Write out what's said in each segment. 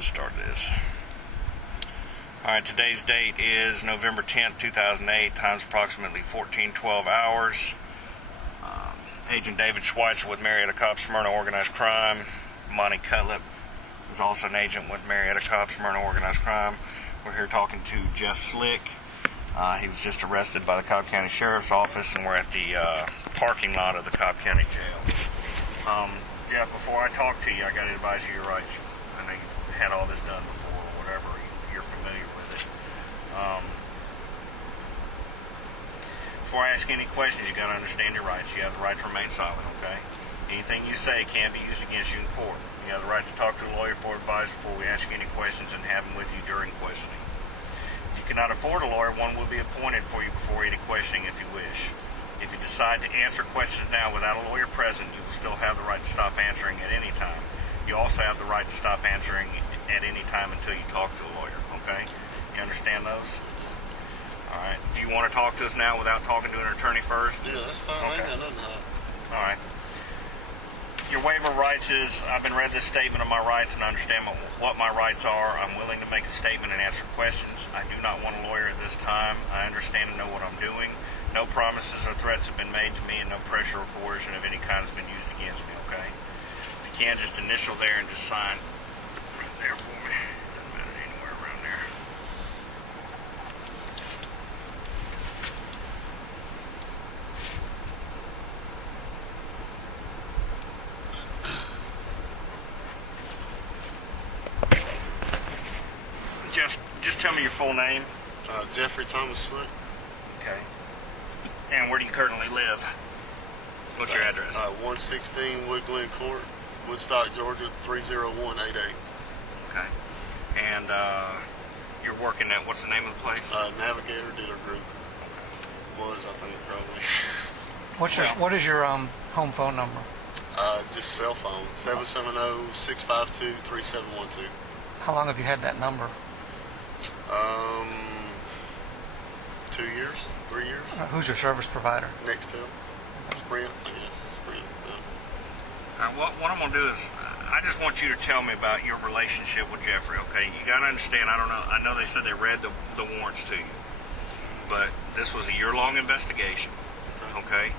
just started this. Alright, today's date is November 10th, 2008. Time's approximately 14:12 hours. Agent David Schweitzer with Marietta Cops, Smyrna Organized Crime. Monty Cutlip is also an agent with Marietta Cops, Smyrna Organized Crime. We're here talking to Jeff Slick. He was just arrested by the Cobb County Sheriff's Office, and we're at the parking lot of the Cobb County Jail. Jeff, before I talk to you, I got to advise you your rights. I know you've had all this done before, or whatever. You're familiar with it. Before I ask any questions, you got to understand your rights. You have the right to remain silent, okay? Anything you say can't be used against you in court. You have the right to talk to a lawyer for advice before we ask you any questions and have him with you during questioning. If you cannot afford a lawyer, one will be appointed for you before any questioning if you wish. If you decide to answer questions now without a lawyer present, you will still have the right to stop answering at any time. You also have the right to stop answering at any time until you talk to a lawyer, okay? You understand those? Alright. Do you want to talk to us now without talking to an attorney first? Yeah, that's fine. Okay. I ain't got nothing to hide. Alright. Your waiver of rights is, I've been read this statement of my rights and I understand what my rights are. I'm willing to make a statement and answer questions. I do not want a lawyer at this time. I understand and know what I'm doing. No promises or threats have been made to me, and no pressure or coercion of any kind has been used against me, okay? If you can, just initial there and just sign right there for me. Doesn't matter anywhere around there. Just tell me your full name. Jeffrey Thomas Slick. Okay. And where do you currently live? What's your address? 116 Wood Glen Court, Woodstock, Georgia, 30188. Okay. And you're working at, what's the name of the place? Navigator Dealer Group. Okay. I think, probably. What is your home phone number? Just cell phone, 770-652-3712. How long have you had that number? 2 years, 3 years. Who's your service provider? Nextel. Sprint, I guess. Sprint. What I'm going to do is, I just want you to tell me about your relationship with Jeffrey, okay? You got to understand, I know they said they read the warrants to you, but this was a year-long investigation, okay?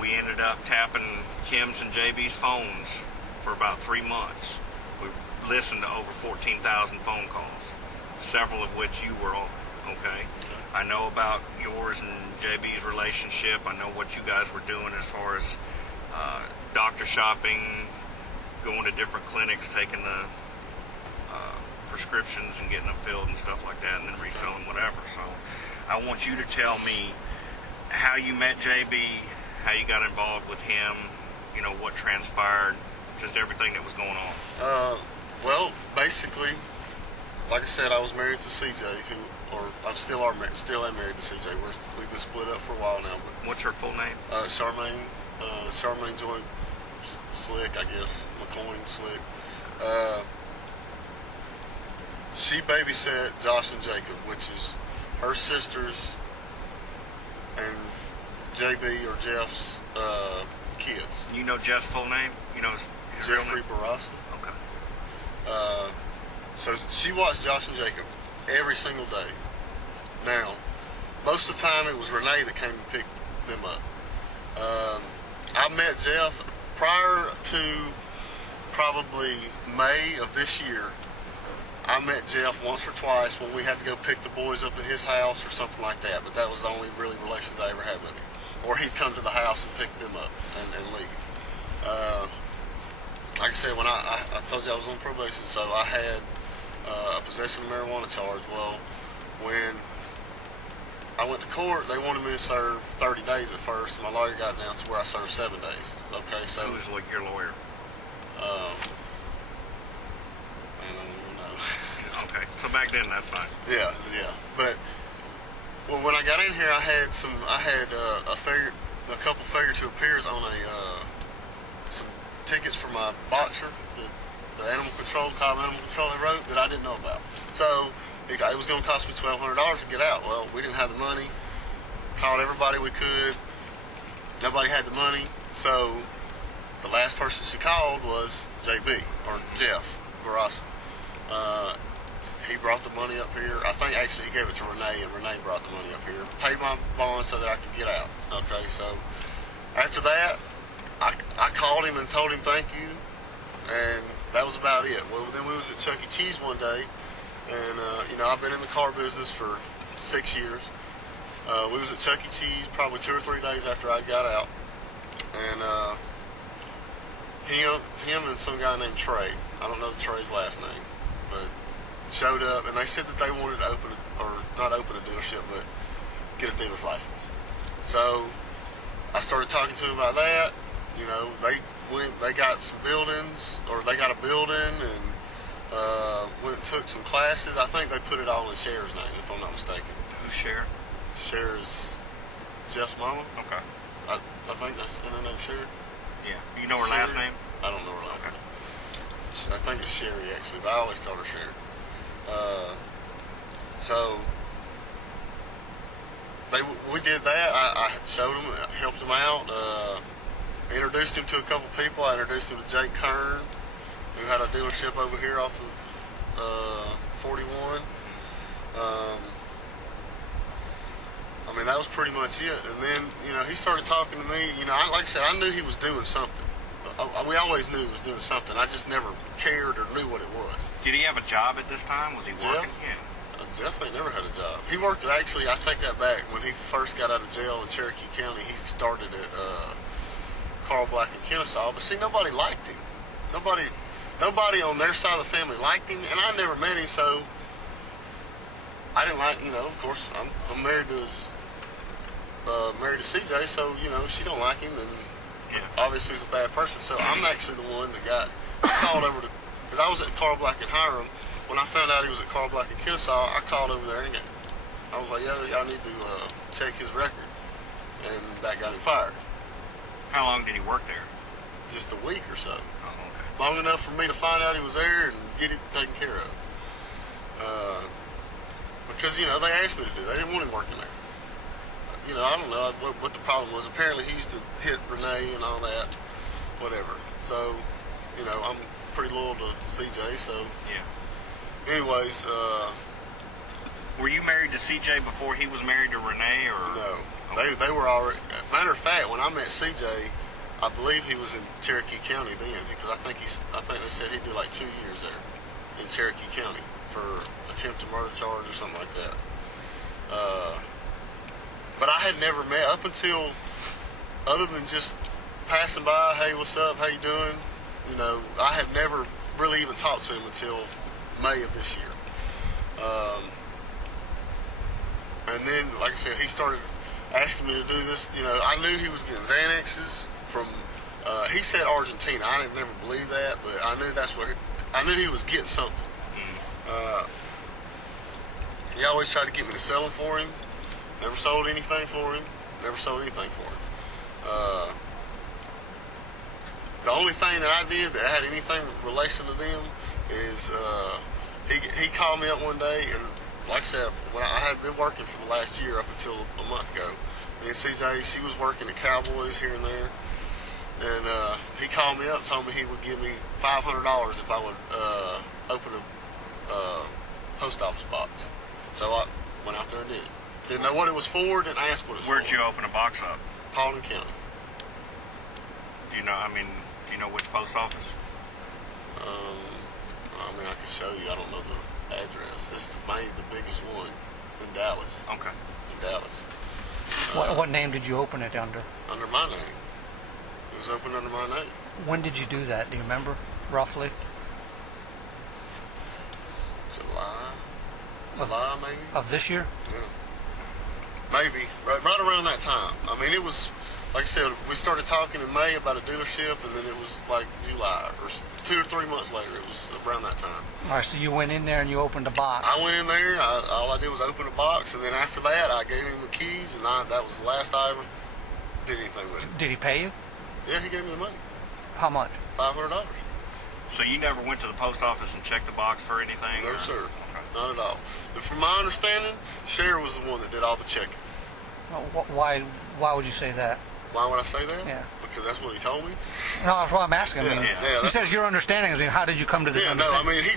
We ended up tapping Kim's and JB's phones for about 3 months. We listened to over 14,000 phone calls, several of which you were on, okay? I know about yours and JB's relationship. I know what you guys were doing as far as doctor shopping, going to different clinics, taking the prescriptions and getting them filled and stuff like that, and then reselling whatever. So I want you to tell me how you met JB, how you got involved with him, you know, what transpired, just everything that was going on. Well, basically, like I said, I was married to CJ, I still am married to CJ. We've been split up for a while now. But what's her full name? Charmaine Joy Slick, I guess. McCoy Slick. She babysat Josh and Jacob, which is her sisters and JB or Jeff's kids. You know Jeff's full name? You know his Jeffrey Barassa. Okay. So she watched Josh and Jacob every single day. Now, most of the time it was Renee that came and picked them up. I met Jeff prior to probably May of this year. I met Jeff once or twice when we had to go pick the boys up at his house or something like that, but that was the only really relations I ever had with him. Or he'd come to the house and pick them up and leave. Like I said, when I told you I was on probation, so I had a possession of marijuana charge. Well, when I went to court, they wanted me to serve 30 days at first, and my lawyer got it down to where I served 7 days. Okay, so who was like your lawyer? Man, I don't even know. Okay, so back then that's fine. Yeah. But well, when I got in here, I had a couple failure to appears on some tickets for my boxer, the animal control, Cobb Animal Control they wrote that I didn't know about. So it was going to cost me $1,200 to get out. Well, we didn't have the money. Called everybody we could. Nobody had the money. So the last person she called was JB, or Jeff Barassa. He brought the money up here. I think actually he gave it to Renee, and Renee brought the money up here. Paid my bond so that I could get out. Okay, so after that, I called him and told him thank you, and that was about it. Well, then we was at Chuck E. Cheese one day, and I've been in the car business for 6 years. We was at Chuck E. Cheese probably 2 or 3 days after I got out, and him and some guy named Trey, I don't know Trey's last name, but showed up, and they said that they wanted to not open a dealership, but get a dealer's license. So I started talking to him about that. They got some buildings, or they got a building, and went and took some classes. I think they put it all in Cher's name, if I'm not mistaken. Who's Cher? Cher is Jeff's mama. Okay. I think that's in her name, Cher. Yeah. You know her last name? I don't know her last name. I think it's Sherry, actually, but I always call her Cher. So we did that. I showed him, helped him out, introduced him to a couple people. I introduced him to Jake Kern, who had a dealership over here off of 41. That was pretty much it. And then, he started talking to me. Like I said, I knew he was doing something. We always knew he was doing something. I just never cared or knew what it was. Did he have a job at this time? Was he working? Yeah. Jeff ain't never had a job. He worked actually, I take that back. When he first got out of jail in Cherokee County, he started at Carl Black in Kennesaw. But see, nobody liked him. Nobody on their side of the family liked him, and I never met him, so I didn't like. Of course, I'm married to CJ, so she don't like him, and obviously he's a bad person. So I'm actually the one that got called over to, because I was at Carl Black in Hiram. When I found out he was at Carl Black in Kennesaw, I called over there and I was like, y'all need to check his record. And that got him fired. How long did he work there? Just a week or so. Oh, okay. Long enough for me to find out he was there and get it taken care of. Because, they asked me to do that. They didn't want him working there. I don't know what the problem was. Apparently he used to hit Renee and all that. Whatever. So, I'm pretty loyal to CJ, so... Yeah. Anyways, were you married to CJ before he was married to Renee, or no? Okay. They were already. Matter of fact, when I met CJ, I believe he was in Cherokee County then, because I think they said he did like 2 years there in Cherokee County for attempted murder charge or something like that. But I had never met up until, other than just passing by, hey, what's up? How you doing? I had never really even talked to him until May of this year. And then, like I said, he started asking me to do this. I knew he was getting Xanaxes from, he said Argentina. I didn't never believe that, but I knew I knew he was getting something. He always tried to get me to sell them for him. Never sold anything for him. Never sold anything for him. The only thing that I did that had anything relation to them is he called me up one day, and like I said, when I had been working for the last year up until a month ago. Me and CJ, she was working at Cowboys here and there, and he called me up, told me he would give me $500 if I would open a post office box. So I went out there and did it. Didn't know what it was for, didn't ask what it was Where'd for. you open a box up? Paulding County. Do you know which post office? I can show you. I don't know the address. It's the biggest one in Dallas. Okay. In Dallas. What name did you open it under? Under my name. It was opened under my name. When did you do that? Do you remember, roughly? July, maybe? Of this year? Yeah. Maybe. Right around that time. It was, like I said, we started talking in May about a dealership, and then it was like July, or 2 or 3 months later. It was around that time. All right, so you went in there and you opened a box. I went in there, all I did was open a box, and then after that, I gave him the keys, and that was the last I ever did anything with it. Did he pay you? Yeah, he gave me the money. How much? $500. So you never went to the post office and checked the box for anything? No, or? sir. Okay. Not at all. But from my understanding, Cher was the one that did all the checking. Why would you say that? Why would I say that? Yeah. Because that's what he told me. No, that's why I'm asking. Yeah, he says your understanding. How did you come to this understanding? He